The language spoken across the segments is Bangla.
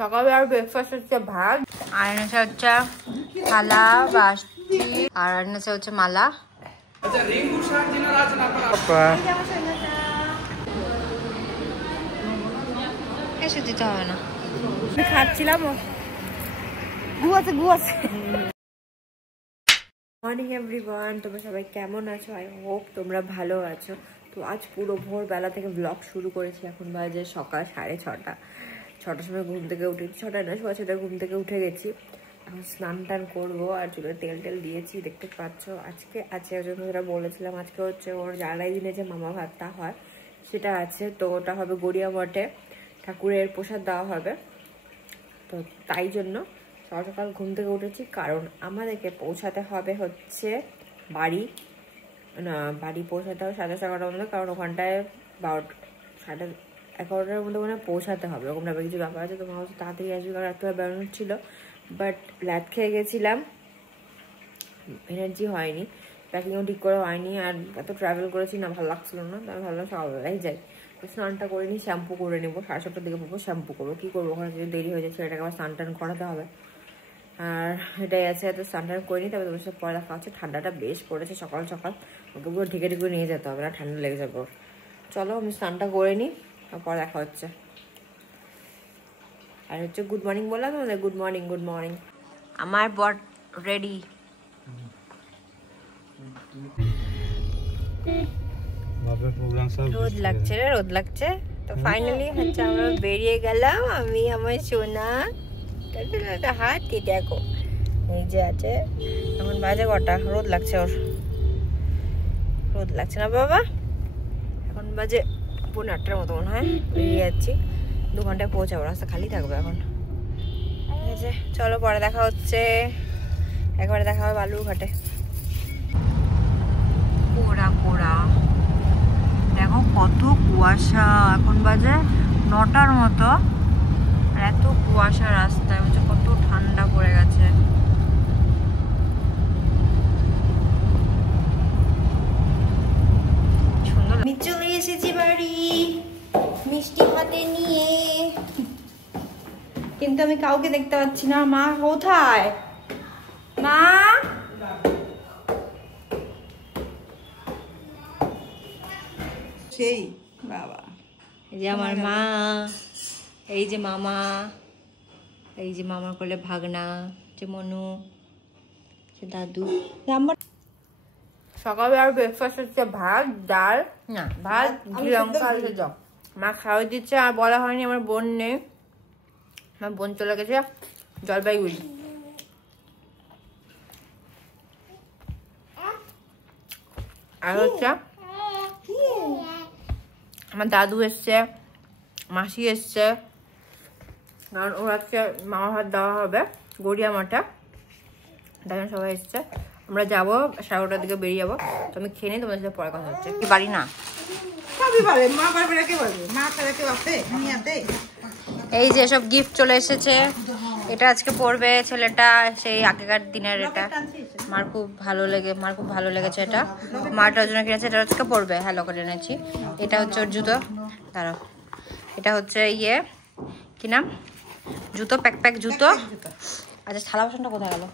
সকালবেলার ব্রেকফাস্ট হচ্ছে ভাত, আর এনেছে হচ্ছে থালা বাসি, আর এনেছে হচ্ছে মালা। এসে দিতে হবে না, খাচ্ছিলাম। মর্নিং এভরিওয়ান, তোমরা সবাই কেমন আছো? আই হোপ তোমরা ভালো আছো। তো আজ পুরো ভোরবেলা থেকে ব্লগ শুরু করেছি। এখন বাজে সকাল 6:30। 6টার সময় ঘুম থেকে উঠেছি, 6টা না 6:15 ঘুম থেকে উঠে গেছি। এখন স্নান টান করবো, আর চুলে তেল দিয়েছি, দেখতে পাচ্ছ। আজকে যেটা বলেছিলাম, আজকে হচ্ছে ওর জ্বালাই দিনে যে মামা ভাতটা হয় সেটা আছে। তো ওটা হবে গড়িয়া মঠে, ঠাকুরের প্রসাদ দেওয়া হবে। তো তাই জন্য সকাল সকাল ঘুম থেকে উঠেছি, কারণ আমাদেরকে পৌঁছাতে হবে হচ্ছে বাড়ি পৌঁছাতে হবে 11:30টার মধ্যে, কারণ ওখানটায় 11:30টার মধ্যে মানে পৌঁছাতে হবে। ওরকম ব্যাপার কিছু ব্যাপার আছে। তোমার হচ্ছে তাড়াতাড়ি আসবে, কারণ এত বেরোনোর ছিল। বাট ল্যাদ খেয়ে গেছিলাম, এনার্জি হয়নি, প্যাকিংও ঠিক করে হয়নি, আর এত ট্রাভেল করেছি না, ভালো লাগছিল না। তো আমি ভাবলাম সকালবেলায় যাই। স্নানটা করে নিই, শ্যাম্পু করে নেবো। 7:30টার দিকে পড়বো, শ্যাম্পু করবো। কী করবো, ওখানে যদি দেরি হয়ে যাচ্ছে, এটাকে আবার স্নান টান করাতে হবে। আর এটাই আছে, তো স্নান টান করে নিই। তবে তোমার সাথে পরে দেখা হচ্ছে। ঠান্ডাটা বেশ পড়েছে সকাল সকাল, ওকে পুরো ঢেকে নিয়ে যেতে হবে, না ঠান্ডা লেগে যাবে ওর। চলো আমি স্নানটা করে নিই, তারপর দেখা হচ্ছে। আর হচ্ছে গুড মর্নিং বললাম তোমাদের, গুড মর্নিং। আমার বর রেডি। রোদ লাগছে। তো ফাইনালি হচ্ছে আমরা বেরিয়ে গেলাম, আমি আমার সোনা। হাতটি দেখো, এই যে আছে। এখন বাজে কটা? রোদ লাগছে ওর, রোদ লাগছে না বাবা? এখন বাজে 8:30টার মতো মনে হয়। বেরিয়ে যাচ্ছি, 2 ঘন্টায় পৌঁছাবো, রাস্তা খালি থাকবে এখন। ঠিক আছে, চলো পরে দেখা হচ্ছে। একবারে দেখা হবে বালুরঘাটে। পোড়া দেখো কত কুয়াশা। এখন বাজে 9টার মতো, আর এত কুয়াশা রাস্তায়, হচ্ছে কত ঠান্ডা পড়ে গেছে। সুন্দর। আমি চলে এসেছি বাড়ি মিষ্টি হাতে নিয়ে, কিন্তু আমি কাউকে দেখতে পাচ্ছি না। মা কোথায়? মা, সেই বাবা, এই যে আমার মা, এই যে মামা, এই যে মামার কোলে ভাগনা, যে মনু, যে দাদু। আমার সকালবেলার ব্রেকফাস্ট হচ্ছে ভাত, ডাল, না ভাত, ঘি লঙ্কা আলু সেদ্ধ। মা খাওয়াই দিচ্ছে, আর বলা হয়নি আমার বোন নেই। আমার বোন চলে গেছে জলপাইগুড়ি। আর হচ্ছে আমার দাদু এসছে, মাসি এসছে, কারণ ওর আজকে মামা ভাত দেওয়া হবে গড়িয়া মাঠে, তাই সবাই এসছে। আমরা যাবো 11:30টার দিকে, বেরিয়ে যাবো। তো আমি খেয়ে নিই, তোমাদের সাথে পরে কথা হচ্ছে। কি বাড়ি না এই যে সব গিফট চলে এসেছে। এটা আজকে পরবে ছেলেটা, সেই আগেকার দিনের। এটা মার খুব ভালো লেগেছে। এটা মাটার জন্য কিনেছে, এটা আজকে পরবে। হ্যালো করে এনেছি। এটা হচ্ছে ওর জুতো, দাঁড়াও। এটা হচ্ছে কি নাম, জুতো, প্যাক জুতো। আচ্ছা, থালা বাসনটা কোথায় গেল?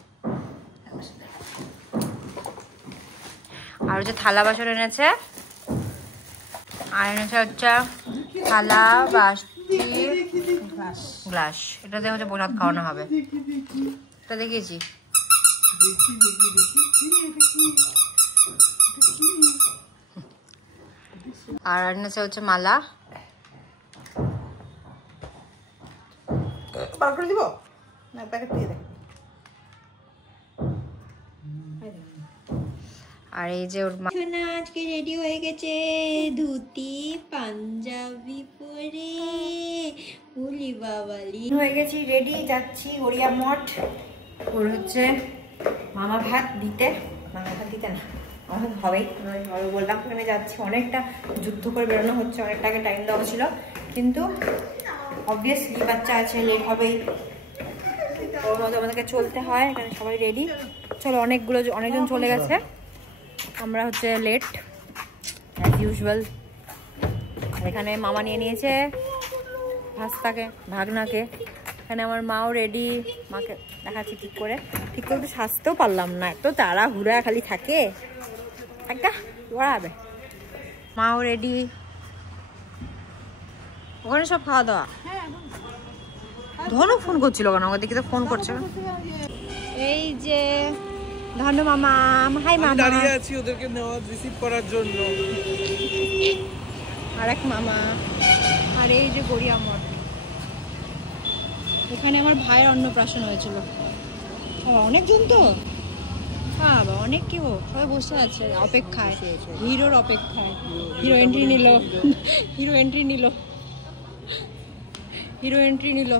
আর হচ্ছে থালা বাসন এনেছে, আর এনেছে হচ্ছে থালা বাসি গ্লাস। এটাতে হচ্ছে প্রসাদ খাওয়ানো হবে, এটা দেখিয়েছি। আর এনেছে হচ্ছে মালা। দিব না, প্যাকেট দিয়ে দেখ। আর এই যে ওর আজকে রেডি হয়ে গেছে, ধুতি পাঞ্জাবি পরে, উলি বাবালি হয়ে গেছি, রেডি। যাচ্ছি গড়িয়া মঠ। ওর হচ্ছে মামা ভাত দিতে না, আমার হবেই বললাম। আমি যাচ্ছি, অনেকটা যুদ্ধ করে বেরোনো হচ্ছে, অনেকটাকে টাইম দেওয়া ছিল, কিন্তু অবভিয়াসলি বাচ্চা আছে, লেট হবেই। ওর মতো আমাদেরকে চলতে হয়। এখানে সবাই রেডি। চলো, অনেকজন চলে গেছে, আমরা হচ্ছে লেট অ্যাজ ইউজুয়াল। এখানে মামা নিয়ে নিয়েছে ভাস্তাকে, ভাগনাকে। এখানে আমার মাও রেডি, মাকে দেখাচ্ছি ঠিক করে তো সাজতেও পারলাম না, এত তাড়াহুড়া খালি থাকে, একটা ওড়াবে। মাও রেডি, ওখানে সব খাওয়া দাওয়া। ধনু ফোন করছিল কেন, আমাকে দেখি তো ফোন করছে। এই যে ধনু মামা, হাই মামা, দাঁড়িয়ে আছি ওদেরকে নেওয়া রিসিভ করার জন্য। আরেক মামা, আর এই যে গড়িয়া মঠ, এখানে আমার ভাইয়ের অন্নপ্রাশন হয়েছিল। অনেকজন তো, বাবা অনেক কেউ, সবাই বসে আছে অপেক্ষায়, হিরোর অপেক্ষায়। হিরো এন্ট্রি নিল, হিরো এন্ট্রি নিল, হিরো এন্ট্রি নিল।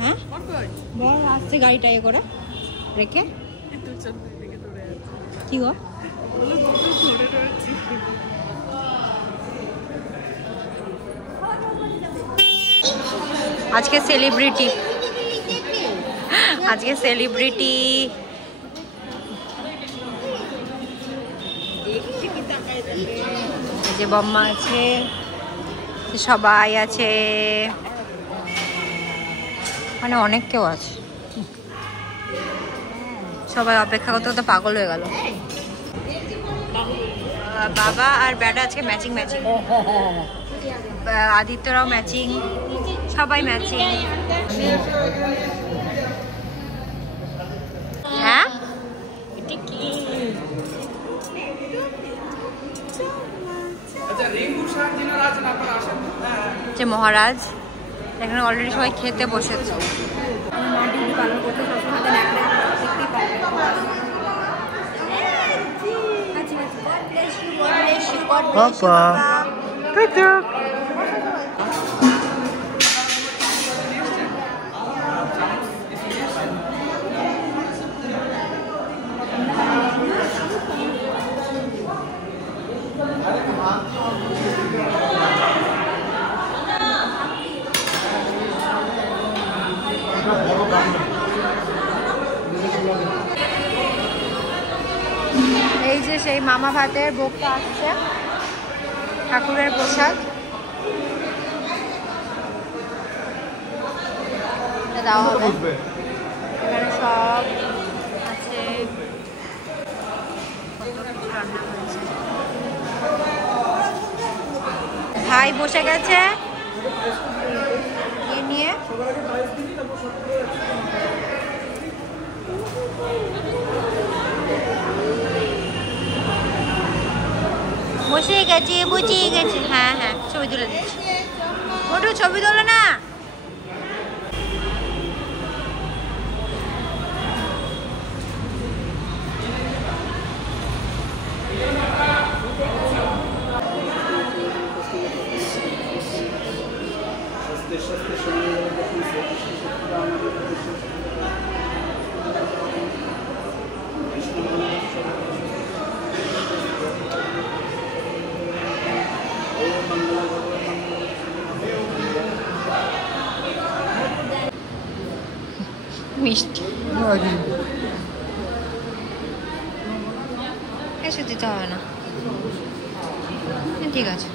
হ্যাঁ বল, আসছে গাড়িটা এ করে রেখে। কি গো, আজকে সেলিব্রিটি, আজকে সেলিব্রিটি। যে বম্মা আছে, সবাই আছে, মানে অনেক কেউ আছে, সবাই অপেক্ষা করতে করতে পাগল হয়ে গেল। বাবা আর ব্যাটা আজকে ম্যাচিং ম্যাচিং, আদিত্যরাও ম্যাচিং, সবাই ম্যাচিং। হ্যাঁ যে মহারাজ এখানে অলরেডি সবাই খেতে বসেছে। এই যে সেই মামা ভাতের ভোগটা আসছে, ঠাকুরের প্রসাদ। দেওয়া হবে, এখানে সব আছে, ভাই বসে গেছে নিয়ে। বসে গেছে, বুঝিয়ে গেছে। হ্যাঁ হ্যাঁ, ছবি তুলে দিচ্ছি, ওটু ছবি তোলো না। মিষ্টি এসে দিতে হবে না, ঠিক আছে।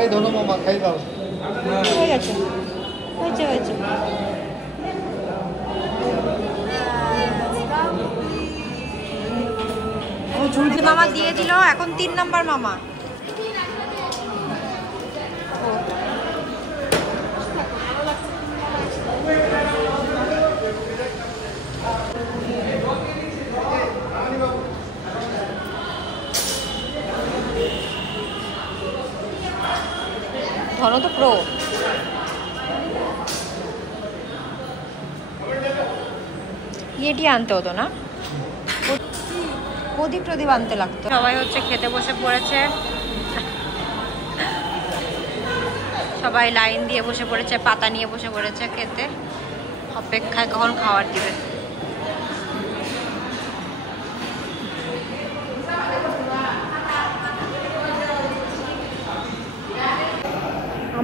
এই ধনু মামা খাই দাও। হয়ে গেছে, হয়েছে হয়েছে। মামা দিয়ে দিল, এখন 3 নাম্বার মামা। ধরো তো প্রো, ইয়েটি আনতে হতো না, প্রদীপ প্রদীপ আনতে লাগতো। সবাই হচ্ছে খেতে বসে পড়েছে, সবাই লাইন দিয়ে বসে পড়েছে, পাতা নিয়ে বসে পড়েছে খেতে, অপেক্ষায় কখন খাবার দিবে।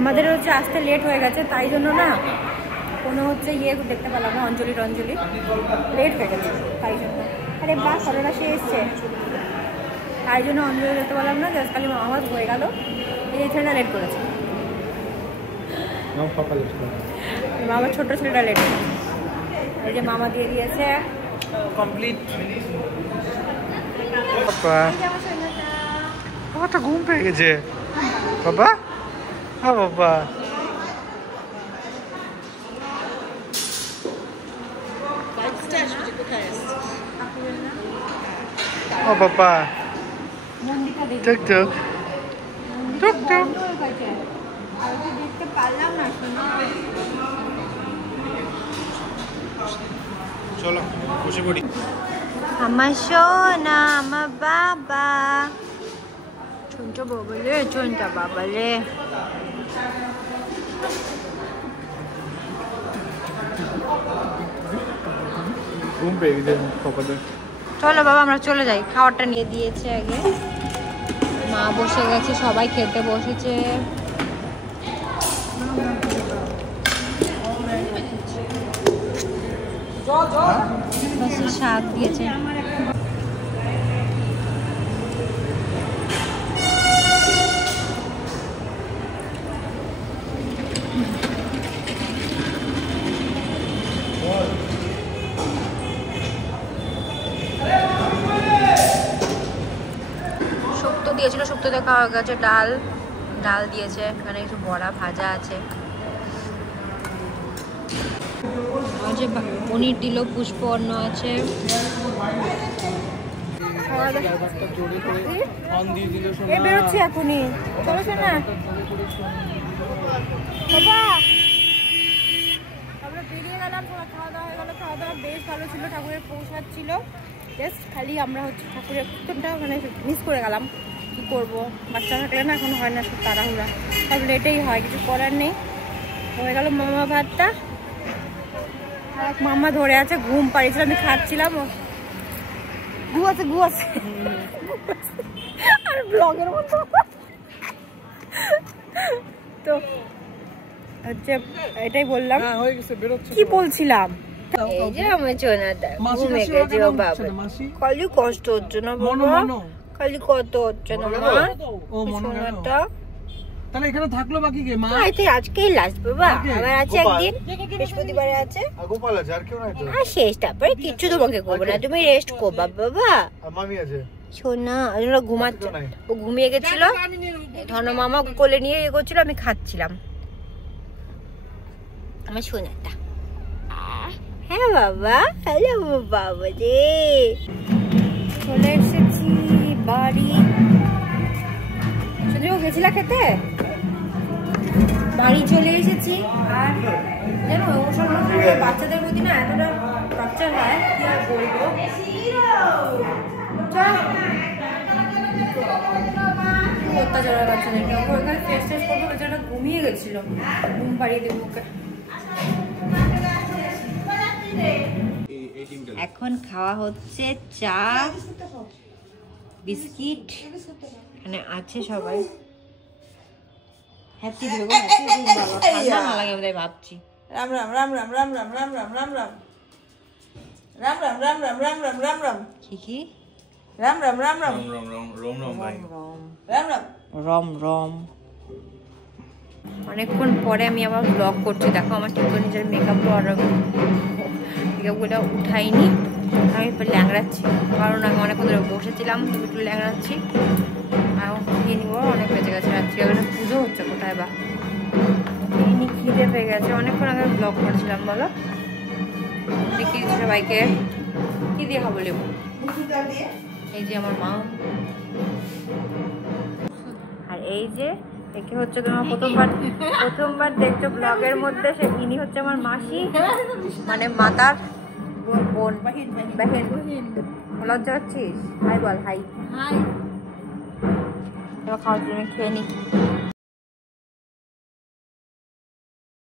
আমাদের হচ্ছে আসতে লেট হয়ে গেছে, তাই জন্য না কোনো হচ্ছে ইয়ে দেখতে পেলাম না, অঞ্জলি লেট হয়ে গেছে তাই জন্য। আরে বাহ, করোনা সে এসছে, তাই জন্য অঞ্জলি দেখতে পেলাম না। জাস্ট খালি আমার হয়ে গেল, এই ছেলেটা লেট করেছে, মামার ছোট ছেলেটা লেট করেছে। এই যে মামা দিয়ে দিয়েছে কমপ্লিট। বাবাটা ঘুম পেয়ে গেছে। বাবা, হ্যাঁ বাবা, ও বাবা, টুকটুক টুকটুক। দেখতে পারলাম না, চলো বসে পড়ি। আমার সোনা, আমার বাবা, চুনটা বাবালে, চুনটা বাবালে। ঘুম পেয়ে গেছে বাবাদের। চলো বাবা আমরা চলে যাই, খাবারটা নিয়ে দিয়েছে আগে, মা বসে গেছে, সবাই খেতে বসেছে। শাক দিয়েছে, শুক্তো দিয়েছিল, শুক্তোতে খাওয়া গেছে। ডাল দিয়েছে, এখানে কিছু বড়া ভাজা আছে, পনির দিল, পুষ্প অন্ন আছে। বেরোচ্ছি এখনই, চলো শোনা। আমরা বেরিয়ে গেলাম, খাওয়া দাওয়া হয়ে গেল, খাওয়া দাওয়া বেশ ভালো ছিল, ঠাকুরের প্রসাদ ছিল। জাস্ট খালি আমরা হচ্ছে ঠাকুরের কীর্তনটা মানে মিস করে গেলাম, কী করবো, বাচ্চা থাকলে না এখন হয় না, সব তাড়াহুড়া, সব লেটেই হয়, কিছু করার নেই। হয়ে গেল মামা ভাতটা, আর মামা ধরে আছে, ঘুম পাড়িয়েছিল, আমি খাচ্ছিলাম, ঘু আছে আর ব্লগের মতো। তো হচ্ছে এটাই বললাম, কি বলছিলাম, এই যে আমার সোনাটা ঘুমে গেছে। ও বাবা, খালি কষ্ট হচ্ছে না বাবা, খালি কত হচ্ছে না মা সোনাটা। তাহলে এখানে থাকলো বাকি কে? মা আজকেই লাস্ট বাবা, আবার আছে একদিন, বৃহস্পতিবারে আছে, গোপাল আছে, আর কেউ নাই তো। আর শেষ, তারপরে কিচ্ছু তোমাকে করবো না, তুমি রেস্ট করবা বাবা। আর মামি আছে সোনা, ঘুমাচ্ছে, ও ঘুমিয়ে গেছিল, ধন মামা কোলে নিয়ে ইয়ে করছিল, আমি খাচ্ছিলাম আমার সোনাটা। হ্যাঁ বাবা, হ্যালো বাবা রে, চলে এসেছি বাড়ি। সুন্দর গেছিলা খেতে, বাড়ি চলে এসেছি। আর জানো ওসব বাচ্চাদের প্রতি না এতটা টর্চার হয়, কি আর বলবো। অত্যাচার হয় বাচ্চাদেরকে, ওখানে ফ্রেশ ট্রেশ করবো, বেচারা ঘুমিয়ে গেছিল, ঘুম পাড়িয়ে দেবো ওকে। এখন খাওয়া হচ্ছে চা, বিস্কিট, এখানে আছে সবাই। হ্যাপি দিবে গো, হ্যাপি দিবে বাবা, ঠান্ডা না লাগে বোধহয় ভাবছি। রাম রাম রাম রাম রাম রাম রাম রাম রাম রাম রাম রাম রাম রাম রাম রাম রাম রাম কি রাম রাম রাম রাম রাম রাম রম রম ভাই রাম রাম রম রম। অনেকক্ষণ পরে আমি আবার ব্লগ করছি, দেখো আমার ঠিক করে নিজের মেকআপগুলো উঠাইনি, আমি একটু ল্যাংড়াচ্ছি, কারণ আমি অনেকক্ষণ ধরে বসেছিলাম, একটু ল্যাংড়াচ্ছি। আর খেয়ে নিব, অনেক বেঁচে গেছে, রাত্রি একটা পুজো হচ্ছে কোথায় বা, এমনি খিদে পেয়ে গেছে। অনেকক্ষণ আগে ব্লগ করছিলাম, বলো দেখি সবাইকে কি দিয়ে খাবো, লেবু। এই যে আমার মা, আর এই যে একে হচ্ছে তোমার প্রথমবার দেখছো ব্লগের মধ্যে, সে ইনি হচ্ছে আমার মাসি, মানে মাতার বোন, বাহিন। লজ্জা হচ্ছিস? হাই বল, হাই। এবার খাওয়ার জন্য খেয়ে নি।